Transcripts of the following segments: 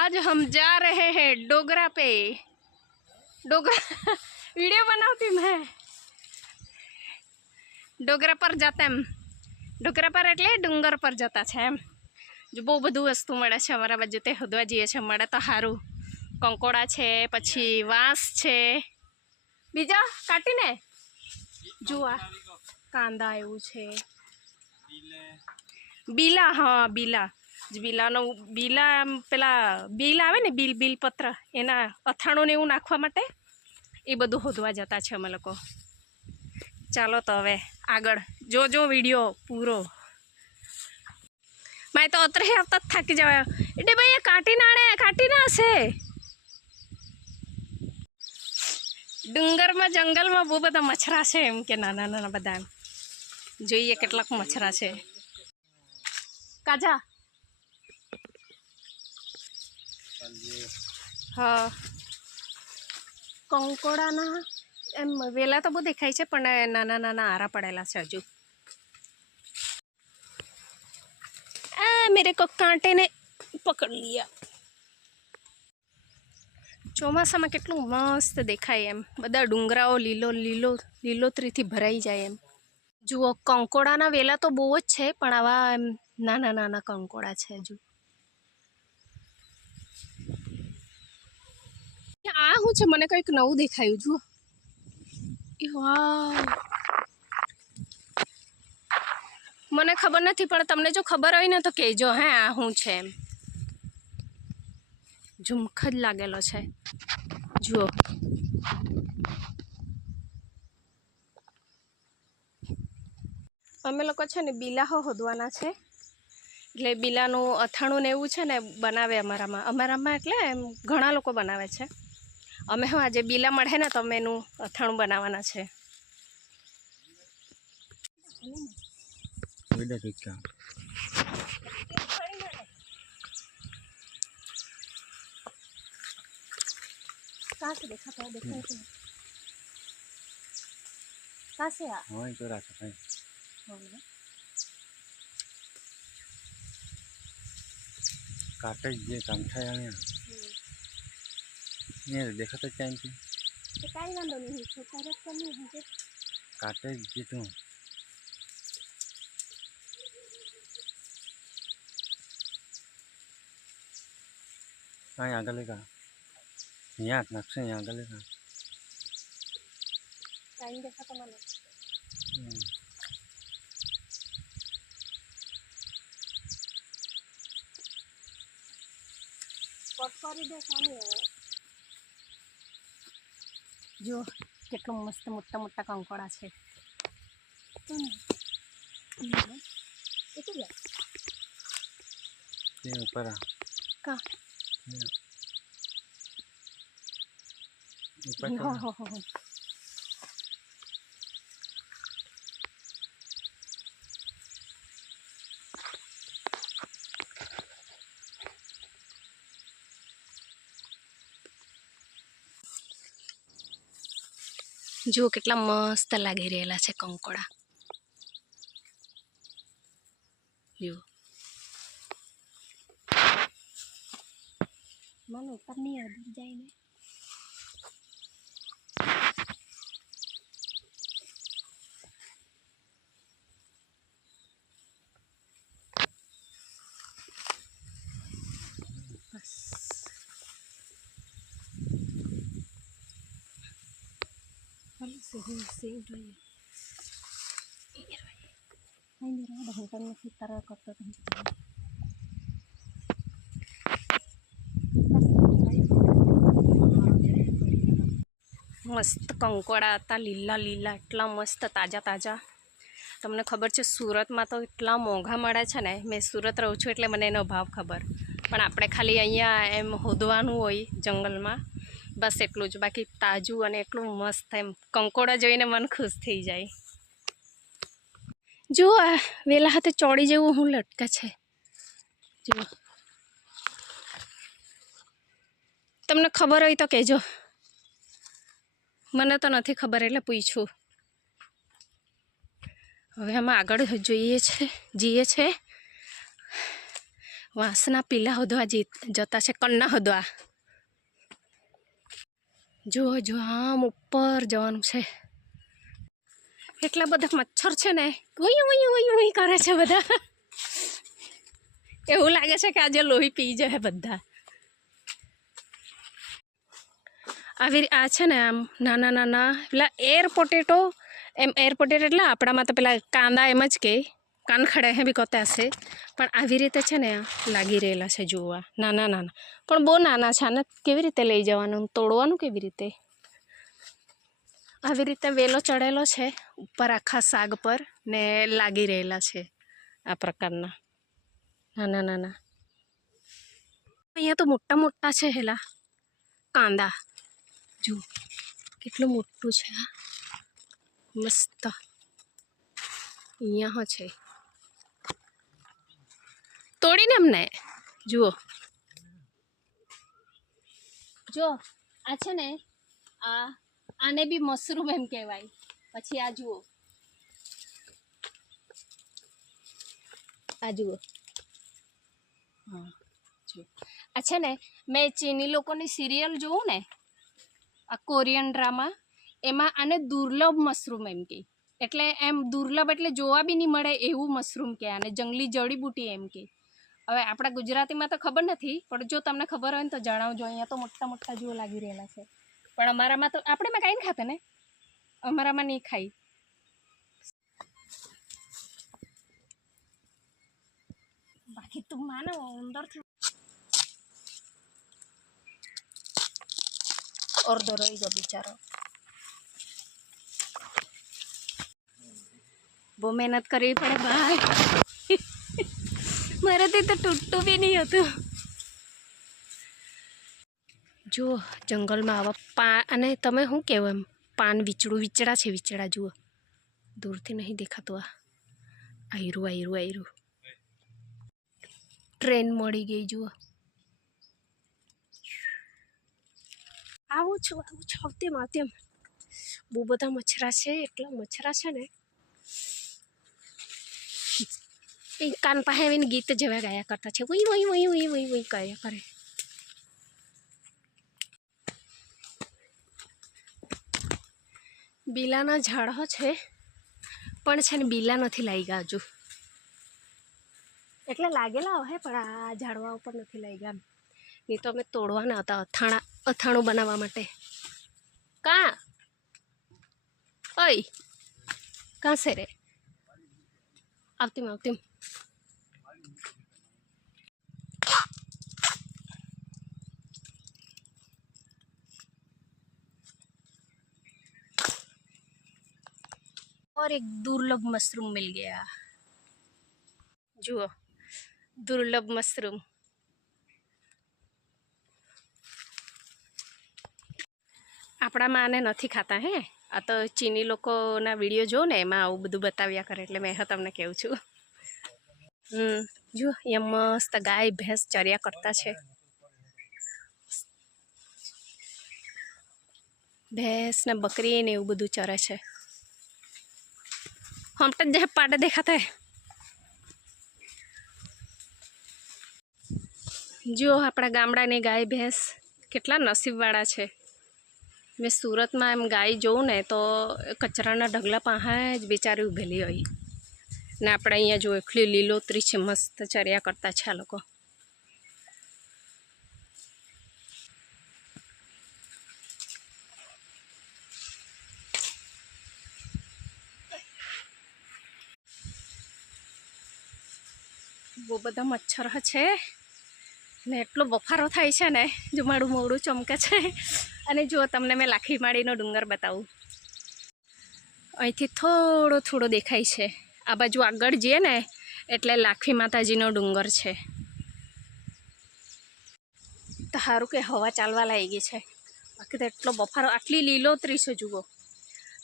आज हम जा रहे हैं डोगरा पे। डोगरा वीडियो बनाती मैं। डोगरा पर जाते हम। डोगरा पर એટલે ડુંગર પર જતા છે એમ। જો બહુ બધું વસ્તુ મળે છે અમારા બાજુ તે હોદવા જઈએ છે મળે તો સારું। કંકોડા છે, પછી વાંસ છે, બીજા કાટીને જુઓ કાંદા એવું છે, બીલા, હા બીલા બીલાનો બીલા પેલા બીલ આવે ને બીલ બીલપત્ર એના અથાણું ને એવું નાખવા માટે એ બધું હોદવા જતા છે અમે લોકો। ચાલો તો હવે આગળ જોજો વિડીયો પૂરો। मैं तो अतरे आवता थक जाए એટલે ભાઈ કાટી ના હશે। ડુંગરમાં જંગલમાં બહુ બધા મચ્છરા છે એમ કે નાના નાના બધા જોઈએ કેટલાક મચ્છરા છે। કાજા હા કંકોડાના એમ વેલા તો બહુ દેખાય છે પણ નાના નાના આરા પડેલા છે હજુ। मेरे को कांटे ने पकड़ लिया। ચોમાસામાં કેટલું મસ્ત દેખાય એમ બધા ડુંગરાઓ લીલોતરીથી ભરાઈ જાય એમ। જુઓ કંકોડાના વેલા તો બહુ જ છે પણ આવા એમ નાના નાના કંકોડા છે હજુ। આ શું છે મને કંઈક નવું દેખાયું જુઓ। વાહ મને ખબર નથી પણ તમને જો ખબર હોય ને તો કહેજો હે આ શું છે એમ। ઝુમખદ લાગેલો છે જુઓ। અમે લોકો છે ને બીલા હોદવાના છે એટલે બીલાનું અથાણું ને એવું છે ને બનાવે અમારામાં એટલે એમ ઘણા લોકો બનાવે છે। અમે હું આજે બીલા મળે ને તો અમે એનું અથાણું બનાવવાના છે। कहाँ से देखा था देखा है कहाँ से आ हाँ तो रखा है काटे ये काम था यार ये देखा तो टाइम पे तो काई वांदो नहीं है तारत करनी है काटे ये तो हाँ आगे लेगा यहाँ नक्शे यहाँ आगे लेगा टाइम देखा तो मैंने जो કેટલું મસ્ત મોટા મોટા કંકોડા છે। ये ऊपर आ का ऊपर हो જો કેટલા મસ્ત લાગી રહેલા છે કંકોડા। જો મને ઉપર ની આદત જાય ને બસ से જોઈએ અહીં મેરા ઢંકન નથી તરા કરતો મસ્ત કંકોડા હતા લીલા લીલા એટલા મસ્ત તાજા તાજા। તમને ખબર છે સુરતમાં તો એટલા મોંઘા મળે છે ને। મેં સુરત રહું છું એટલે મને એનો ભાવ ખબર પણ આપણે ખાલી અહીંયા એમ હોદવાનું હોય જંગલમાં બસ એટલું જ બાકી તાજું અને એટલું મસ્ત એમ કંકોડા જોઈને મન ખુશ થઈ જાય। જુઓ વેલા હાથે ચોળી જેવું હું લટકે છે જુઓ। તમને ખબર હોય તો કહેજો મને તો નથી ખબર એટલે પૂછું। હવે અમે આગળ જઈએ છે વાંસના પીલા હોદવા જતા છે, કન્ના હોદવા. જુઓ જો આમ ઉપર જવાનું છે. એટલા બધા મચ્છર છે ને, ઉઈ ઉઈ ઉઈ ઉઈ કરે છે બધા. એવું લાગે છે કે આજે લોહી પી જાય બધા. આવી આ છે ને આમ નાના નાના પેલા એર પોટેટો, એમ એર પોટેટો એટલે આપણામાં તો પેલા કાંદા એમ જ કે કાનખડા હે બી કહેતા હશે, પણ આવી રીતે છે ને લાગી રહેલા છે જોવા, નાના નાના પણ બહુ નાના છે. આને કેવી રીતે લઈ જવાનું, તોડવાનું કેવી રીતે? આવી રીતે વેલો ચડેલો છે ઉપર આખા શાક પર ને લાગી રહેલા છે આ પ્રકારના નાના નાના. અહીંયા તો મોટા મોટા છે હેલા કાંદા, જો કેટલું મોટું છે આ, મસ્ત. અહીંયા છે તોડીને એમને જુઓ, જો આ છે ને આને બી મશરૂમ એમ કહેવાય. પછી આ જુઓ, આ જુઓ, હા જુઓ આ છે ને, મેં ચીની લોકોની સિરિયલ જોઉં ને, આ કોરિયન ડ્રામા, એમાં આને દુર્લભ મશરૂમ એમ કહે. એટલે એમ દુર્લભ એટલે જોવા બી નહીં મળે એવું મશરૂમ કહે આને, જંગલી જડીબુટી એમ કહે. હવે આપણા ગુજરાતીમાં તો ખબર નથી, પણ જો તમને ખબર હોય ને તો જણાવજો. અહીંયા તો મોટા મોટા જુઓ લાગી રહેલા છે, પણ અમારામાં તો આપણે કાંઈ નહીં ખાતા ને, અમારામાં નહીં ખાઈ. બાકી તું માનો અંદરથી અડધો રહી ગયો બિચારો. બહુ મહેનત કરવી પડે ભાઈ. મારાથી તો તૂટતું બી નહીં હતું. જો જંગલમાં આવા અને તમે શું કહેવો એમ પાન વિચડા છે, વિચડા જુઓ દૂરથી નહીં દેખાતું. આયરું આયરું આયરું. ટ્રેન મળી ગઈ જુઓ. આવું છું આવતેમ. બહુ બધા મચ્છરા છે, એટલા મચ્છરા છે ને એ કાન પાસે આવીને ગીત જેવા ગાયા કરતા છે, ઉઈ ઉઈ ઉઈ ઉઈ ઉઈ ઉઈ કર્યા કરે. બીલાના ઝાડો છે, પણ છે ને બીલા નથી લાગ્યા હજુ. એટલે લાગેલા હોય પણ આ ઝાડવા ઉપર નથી લાગ્યા. નહીં તો અમે તોડવાના હતા અથાણું બનાવવા માટે. કાં ઓય કાં છે રે? આવતીમ. और एक दुर्लभ मशरूम मिल गया. जुओ दुर्लभ मशरूम. આપણામાં આને નથી ખાતા હે. આ તો ચીની લોકોના વિડીયો જો ને એમાં આવું બધું બતાવ્યા કરે, એટલે મેં તમને કહું છું. જો અહીંયા મસ્ત ગાય ભેંસ ચર્યા કરતા છે. ભેંસ ને બકરી ને એવું બધું ચરે છે. हम तो जहाँ पाड़ा देखा था जो अपना गामड़ा ने गाय भैंस केटला नसीबवाड़ा है. मैं सूरत में एम गाय जोऊँ ने तो कचराना ढगला पाहा ज बेचारी उभेली होई ने अपने अहींया जो एकली लीलोतरी है, मस्त चर्या करता है आ लोको. બહુ બધા મચ્છર છે ને એટલો બફારો થાય છે ને, જો મારું મોઢું ચમકે છે. અને જો તમને મેં લાખીમાળીનો ડુંગર બતાવું, અહીંથી થોડો થોડો દેખાય છે. આ બાજુ આગળ જઈએ ને એટલે લાખી માતાજીનો ડુંગર છે. તો સારું કે હવા ચાલવા લાગી છે, બાકી તો એટલો બફારો, આટલી લીલોતરી છે જુઓ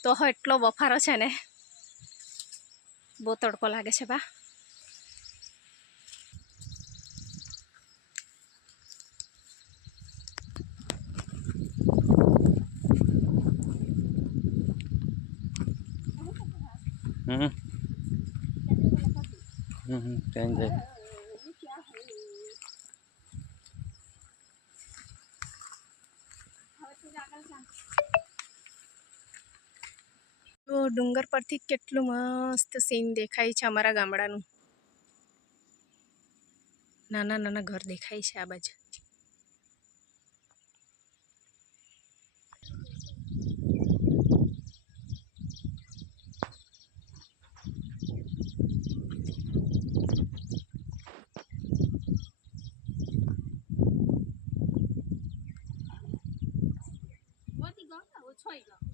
તો એટલો બફારો છે ને, બહુ તડકો લાગે છે બા. ट्रेन जाए જુઓ ડુંગર પરથી કેટલું મસ્ત સીન દેખાય છે અમારા ગામડાનું. નાના નાના ઘર દેખાય છે આ બાજુ. ઓછો